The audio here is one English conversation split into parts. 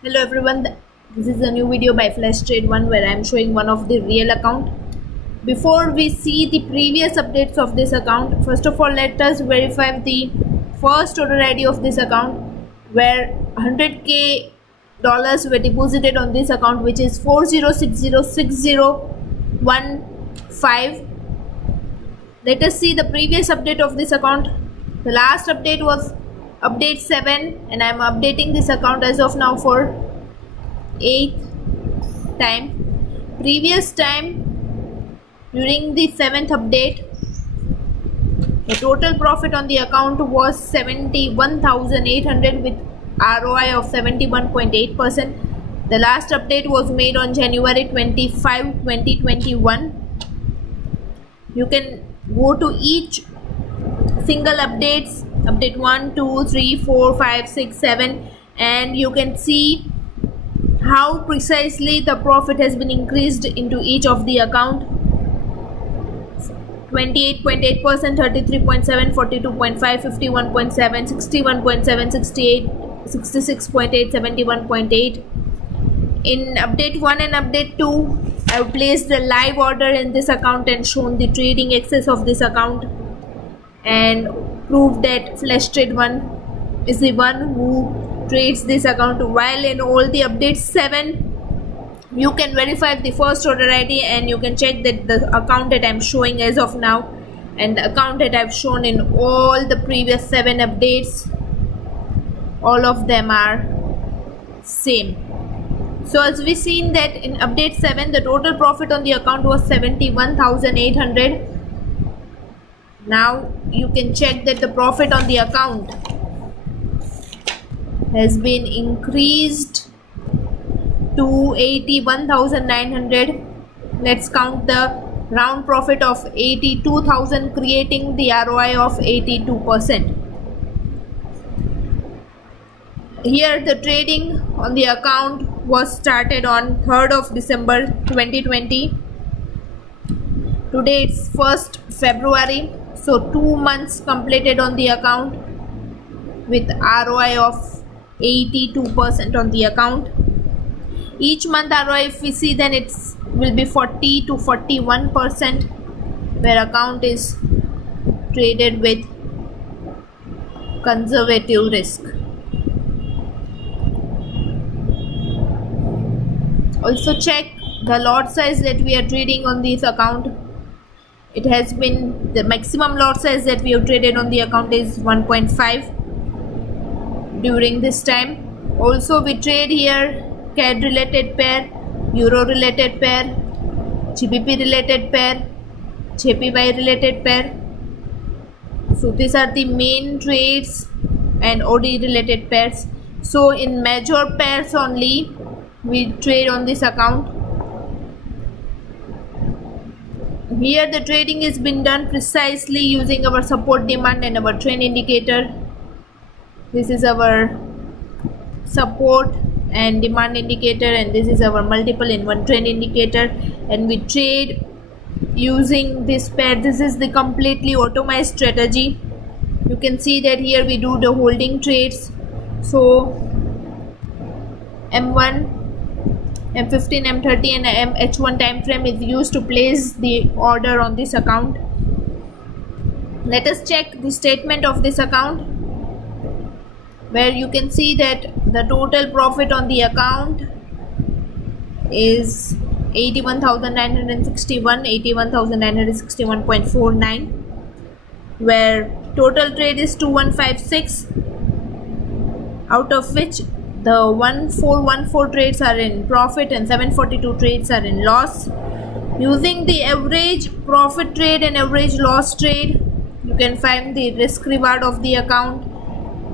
Hello everyone, this is a new video by Flash Trade 1 where I am showing one of the real account. Before we see the previous updates of this account, first of all let us verify the first order ID of this account where 100k dollars were deposited on this account, which is 40606015. Let us see the previous update of this account. The last update was update 7 and I am updating this account as of now for 8th time. Previous time, during the 7th update, the total profit on the account was 71,800 with ROI of 71.8%. The last update was made on January 25, 2021. You can go to each single updates, update 1, 2, 3, 4, 5, 6, 7, and you can see how precisely the profit has been increased into each of the account. 28.8%, 33.7, 42.5, 51.7, 61.7, 68, 66.8, 71.8. In update 1 and update 2, I have placed the live order in this account and shown the trading access of this account and proved that Flash Trade 1 is the one who trades this account, while in all the updates 7 you can verify the first order ID and you can check that the account that I am showing as of now and the account that I have shown in all the previous 7 updates, all of them are same. So as we seen that in update 7 the total profit on the account was 71,800. Now you can check that the profit on the account has been increased to 81,900. Let's count the round profit of 82,000, creating the ROI of 82%. Here the trading on the account was started on 3rd of December 2020. Today it's 1st February. So 2 months completed on the account with ROI of 82% on the account. Each month ROI, if we see, then it will be 40 to 41%, where account is traded with conservative risk. Also check the lot size that we are trading on this account. It has been the maximum lot size that we have traded on the account is 1.5 during this time. Also we trade here CAD related pair, Euro related pair, GBP related pair, JPY related pair. So these are the main trades and OD related pairs. So in major pairs only we trade on this account. Here the trading is been done precisely using our support, demand and our trend indicator. This is our support and demand indicator and this is our multiple in one trend indicator, and we trade using this pair. This is the completely automated strategy. You can see that here we do the holding trades. So M1, M15, M30 and H1 time frame is used to place the order on this account. Let us check the statement of this account, where you can see that the total profit on the account is 81,961, 81,961.49, where total trade is 2156, out of which the 1414 trades are in profit and 742 trades are in loss. Using the average profit trade and average loss trade, you can find the risk reward of the account,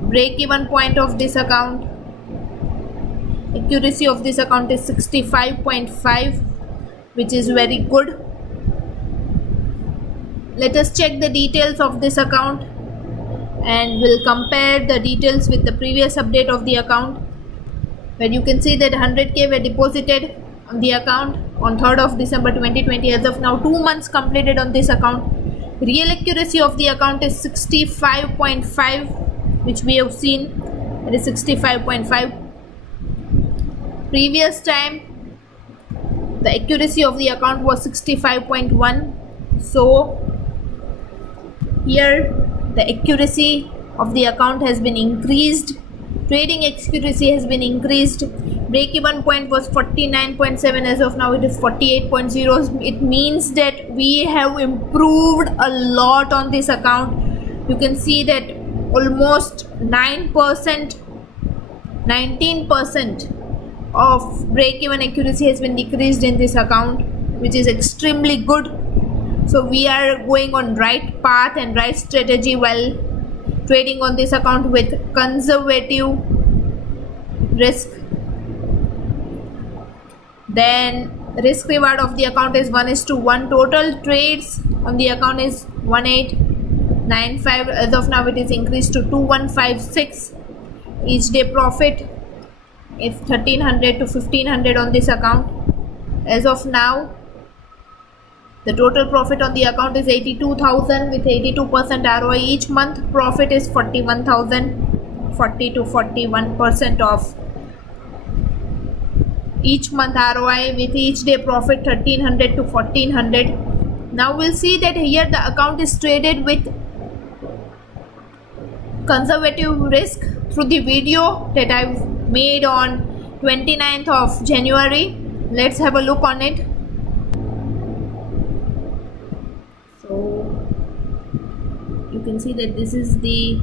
break even point of this account. Accuracy of this account is 65.5, which is very good. Let us check the details of this account and we'll compare the details with the previous update of the account, where you can see that 100k were deposited on the account on 3rd of December 2020. As of now 2 months completed on this account. Real accuracy of the account is 65.5, which we have seen, it is 65.5. previous time the accuracy of the account was 65.1. so here the accuracy of the account has been increased, trading accuracy has been increased. Break-even point was 49.7, as of now it is 48.0. it means that we have improved a lot on this account. You can see that almost 19% of break-even accuracy has been decreased in this account, which is extremely good. So we are going on right path and right strategy while trading on this account with conservative risk. Then risk reward of the account is 1:1. Total trades on the account is 1895. As of now it is increased to 2156. Each day profit is 1300 to 1500 on this account. As of now the total profit on the account is 82,000 with 82% ROI. Each month profit is 41,000, 40 to 41% of each month ROI, with each day profit 1300 to 1400. Now we'll see that here the account is traded with conservative risk through the video that I've made on 29th of January. Let's have a look on it. So you can see that this is the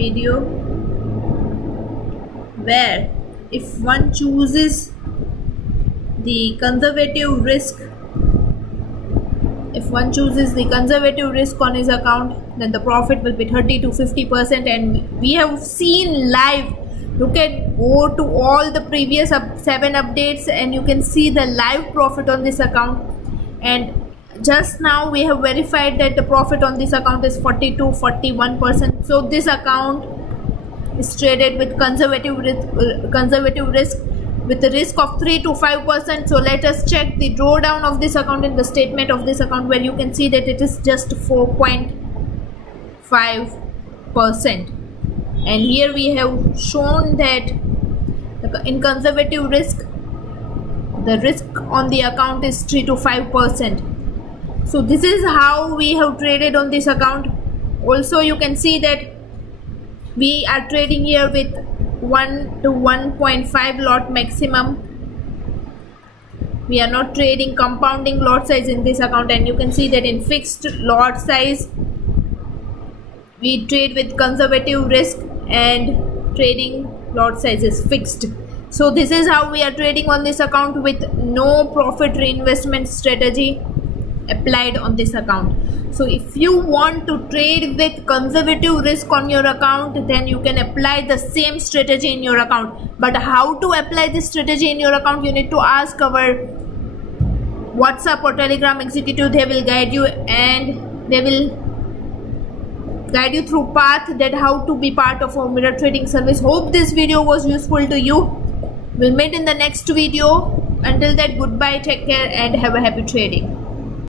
video where if one chooses the conservative risk, on his account, then the profit will be 30 to 50%. And we have seen live, go to all the previous 7 updates and you can see the live profit on this account. And just now we have verified that the profit on this account is 40 to 41%. So this account is traded with conservative risk with a risk of 3 to 5%. So let us check the drawdown of this account in the statement of this account, where you can see that it is just 4.5%. And here we have shown that in conservative risk the risk on the account is 3 to 5%. So this is how we have traded on this account. Also you can see that we are trading here with 1 to 1.5 lot maximum. We are not trading compounding lot size in this account, and you can see that in fixed lot size we trade with conservative risk and trading lot size is fixed. So this is how we are trading on this account with no profit reinvestment strategy applied on this account. So if you want to trade with conservative risk on your account, then you can apply the same strategy in your account. But how to apply this strategy in your account, you need to ask our WhatsApp or Telegram executive. They will guide you, and they will guide you through path that how to be part of our mirror trading service. Hope this video was useful to you. We'll meet in the next video. Until that, goodbye, take care and have a happy trading.